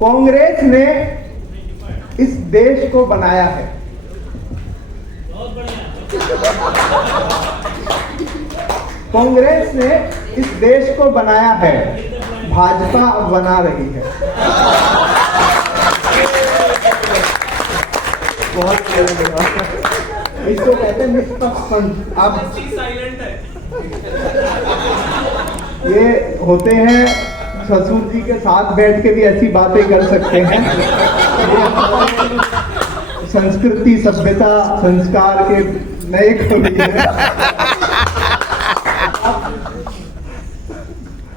कांग्रेस ने इस देश को बनाया है, कांग्रेस ने इस देश को बनाया है, भाजपा अब बना रही है। बहुत इसको कहते हैं निष्पक्ष। आप ये होते हैं ससुर जी के साथ बैठ के भी ऐसी बातें कर सकते हैं। संस्कृति, सभ्यता, संस्कार के नए खोली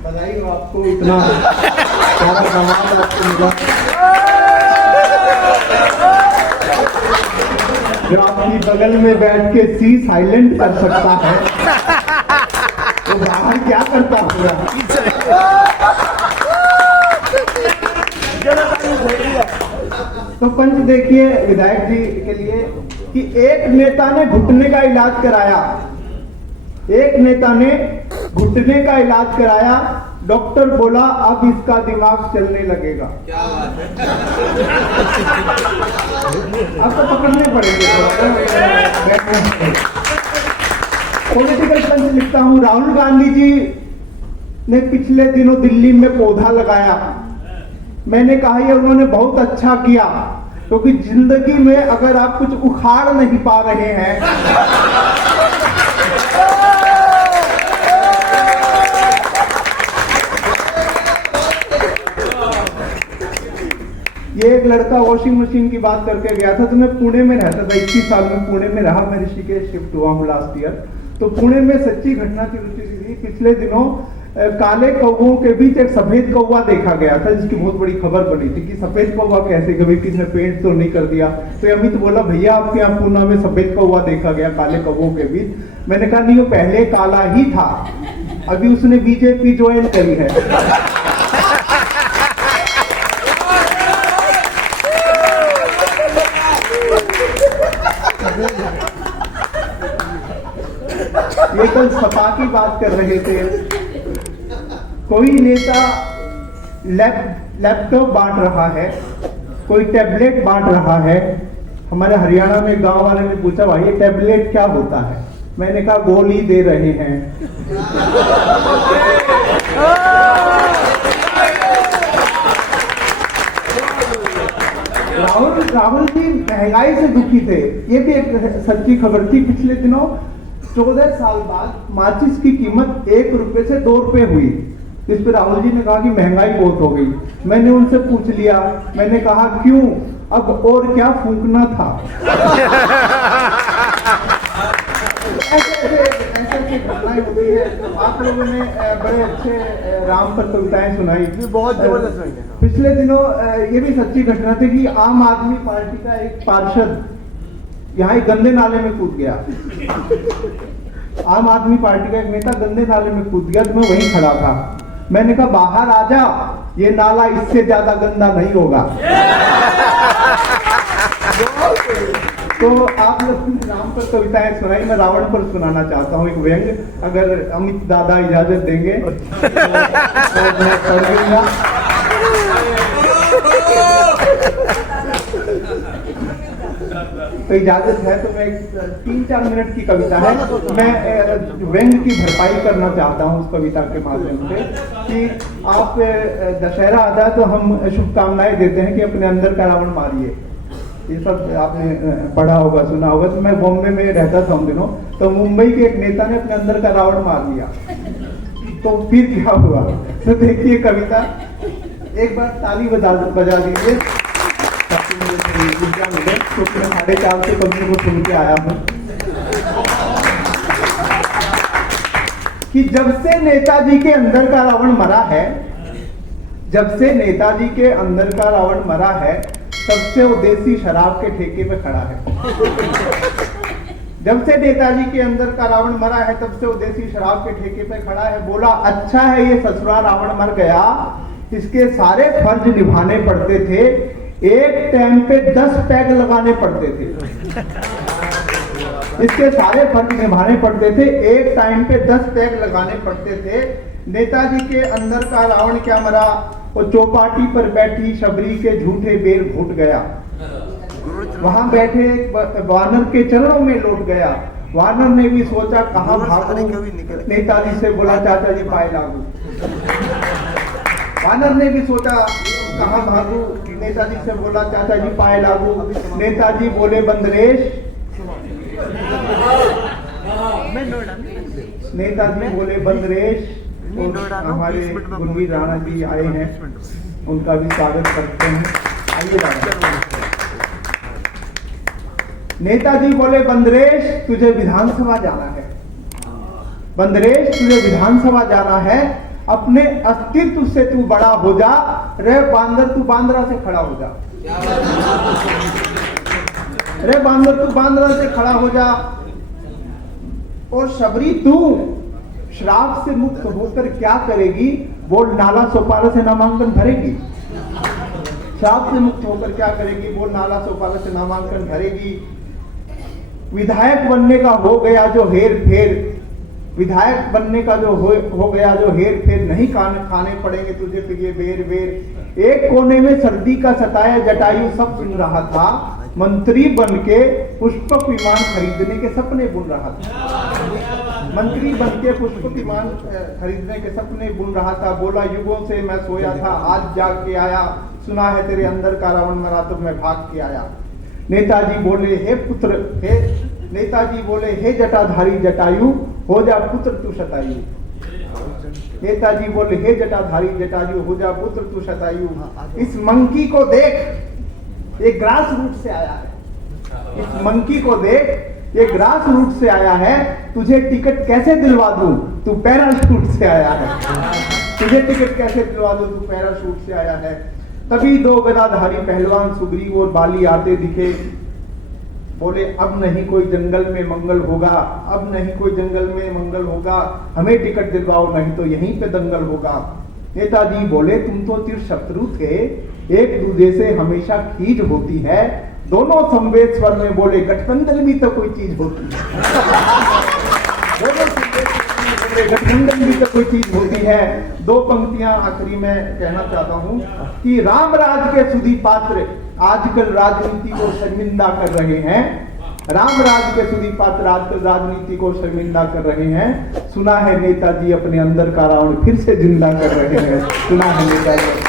बधाई हो आपको, इतना सारा सामान आपको मिला। जो आपकी बगल में बैठ के सी साइलेंट कर सकता है तो बाहर क्या करता होगा। तो पंच देखिए विधायक जी के लिए कि एक नेता ने घुटने का इलाज कराया, एक नेता ने घुटने का इलाज कराया, डॉक्टर बोला अब इसका दिमाग चलने लगेगा। क्या बात है। आपको पकड़ने पड़ेंगे। पॉलिटिकल पंच लिखता हूं, राहुल गांधी जी ने पिछले दिनों दिल्ली में पौधा लगाया। मैंने कहा ये उन्होंने बहुत अच्छा किया, क्योंकि जिंदगी में अगर आप कुछ उखाड़ नहीं पा रहे हैं ये एक लड़का वॉशिंग मशीन की बात करके गया था। तो मैं पुणे में रहता था, 21 साल में पुणे में रहा, मैं ऋषिकेश शिफ्ट हुआ हूँ लास्ट ईयर। तो पुणे में सच्ची घटना की रुचि थी। पिछले दिनों काले कौवों के बीच एक सफेद कौवा देखा गया था, जिसकी बहुत बड़ी खबर बनी थी कि सफेद कौवा कैसे, कभी किसी ने पेंट तो नहीं कर दिया। तो अमित बोला भैया आपके यहाँ पूना में सफेद कौवा देखा गया काले कौवों के बीच। मैंने कहा नहीं, वो पहले काला ही था, अभी उसने बीजेपी ज्वाइन करी है। ये तो सपा की बात कर रहे थे। कोई नेता लैपटॉप बांट रहा है, कोई टैबलेट बांट रहा है। हमारे हरियाणा में गांव वाले ने पूछा भाई ये टैबलेट क्या होता है? मैंने कहा गोली दे रहे हैं। राहुल जी महंगाई से दुखी थे। ये भी एक सच्ची खबर थी। पिछले दिनों 14 साल बाद माचिस की कीमत 1 रुपए से 2 रुपए हुई। इस पर राहुल जी ने कहा कि महंगाई बहुत हो गई। मैंने उनसे पूछ लिया, मैंने कहा क्यों, अब और क्या फूंकना था। ऐसे घटनाएं हो गई है। आप लोगों ने बड़े अच्छे राम पर कविताएं सुनाई, बहुत जबरदस्त। पिछले दिनों ये भी सच्ची घटना थी कि आम आदमी पार्टी का एक पार्षद यहाँ एक गंदे नाले में कूद गया। आम आदमी पार्टी का एक नेता गंदे नाले में कूद गया, तो मैं वहीं खड़ा था। मैंने कहा बाहर आ जा, ये नाला इससे ज्यादा गंदा नहीं होगा। तो आप लोग राम पर कविताएं सुनाई, मैं रावण पर सुनाना चाहता हूँ एक व्यंग, अगर अमित दादा इजाजत देंगे तो मैं पढ़ दूंगा। तो इजाजत है तो मैं 3-4 मिनट की कविता है, मैं व्यंग की भरपाई करना चाहता हूँ उस कविता के माध्यम से कि आप दशहरा आता है तो हम शुभकामनाएं देते हैं कि अपने अंदर का रावण मारिए। ये सब आपने पढ़ा होगा, सुना होगा। तो मैं बॉम्बे में रहता था उन दिनों, तो मुंबई के एक नेता ने अपने अंदर का रावण मार लिया। तो फिर क्या हुआ, तो देखिए कविता, एक बार ताली बजा दीजिए मिले, क्योंकि मैं 4:30 से कभी को सुन के आया हूँ कि जब से नेताजी के अंदर का रावण मरा है, जब से नेताजी के अंदर का रावण मरा है, तब से वो देसी शराब के ठेके पे खड़ा है। जब से नेताजी के अंदर का रावण मरा है, तब से वो देसी शराब के ठेके पे खड़ा है। बोला अच्छा है ये ससुरा रावण मर गया, इसके सारे फर्ज निभाने पड़ते थे, एक टाइम पे 10 पैग लगाने पड़ते थे। इसके सारे फर्ज निभाने पड़ते थे, एक टाइम पे 10 पैग लगाने पड़ते थे। नेताजी के अंदर का रावण क्या मरा, वो चौपाटी पर बैठी शबरी के झूठे बेर घुट गया, वहां बैठे वानर के चरणों में लौट गया। वानर ने भी सोचा कहाँ भागूं, नेताजी से बोला चाचा जी पाए लागू। वानर ने भी सोचा कहाँ भागूं, नेताजी से बोला चाचा जी पाए लागू। नेताजी बोले बंदरेश, नेताजी बोले बंदरेश, हमारे गुरवीर राणा जी आए हैं, उनका भी स्वागत करते हैं। आइए राणा। नेताजी बोले बंदरेश तुझे विधानसभा जाना है, बंदरेश तुझे विधानसभा जाना है, अपने अस्तित्व से तू बड़ा हो जा, रे बांदर तू बांदरा से खड़ा हो जा, रे बांदर तू बांदरा से खड़ा हो जा। और शबरी तू श्राप से मुक्त होकर क्या करेगी, बोल नाला सोपारा से नामांकन भरेगी। श्राप से मुक्त होकर क्या करेगी, बोल नाला सोपारा से नामांकन भरेगी। विधायक बनने का हो गया जो हेर फेर, विधायक बनने का जो हो गया जो हेर फेर, नहीं खाने पड़ेंगे तुझे फिर ये बेर बेर। एक कोने में सर्दी का सताया जटायु सब सुन रहा था, मंत्री बनके पुष्पक विमान खरीदने के सपने बुन रहा था, मंत्री बनके पुष्पक विमान खरीदने के सपने बुन रहा था। बोला युगों से मैं सोया था, आज जाग के आया, सुना है तेरे अंदर का रावण मरा तो मैं भाग के आया। नेताजी बोले हे पुत्र, हे नेताजी बोले हे जटाधारी जटायु, हो जा पुत्र तू शतायु। नेताजी बोले हे जटाधारी जटायु, हो जा पुत्र तू शतायु। इस मंकी को देख, ये ग्रास रूट से आया है, इस मंकी को देख, ये ग्रास रूट से आया है, तुझे टिकट कैसे दिलवा दूं, तू पैराशूट से आया है, तुझे टिकट कैसे दिलवा दूं, तू पैराशूट से आया है। तभी दो गदाधारी पहलवान सुग्रीव और बाली आते दिखे, बोले अब नहीं कोई जंगल में मंगल होगा, अब नहीं कोई जंगल में मंगल होगा, हमें टिकट दिलवाओ नहीं तो यहीं पे दंगल होगा। नेताजी बोले तुम तो चिर शत्रु थे, एक दूसरे से हमेशा खींच होती है, दोनों संवेद स्वर में बोले गठबंधन भी तो कोई चीज होती है, दोनों गठबंधन भी तो कोई चीज होती है। दो पंक्तियां आखिरी में कहना चाहता हूं कि रामराज के सुधी पात्र आजकल राजनीति को शर्मिंदा कर रहे हैं, रामराज के सुधी पात्र आजकल राजनीति को शर्मिंदा कर रहे हैं। सुना है नेताजी अपने अंदर का रावण फिर से जिंदा कर रहे हैं, सुना है नेताजी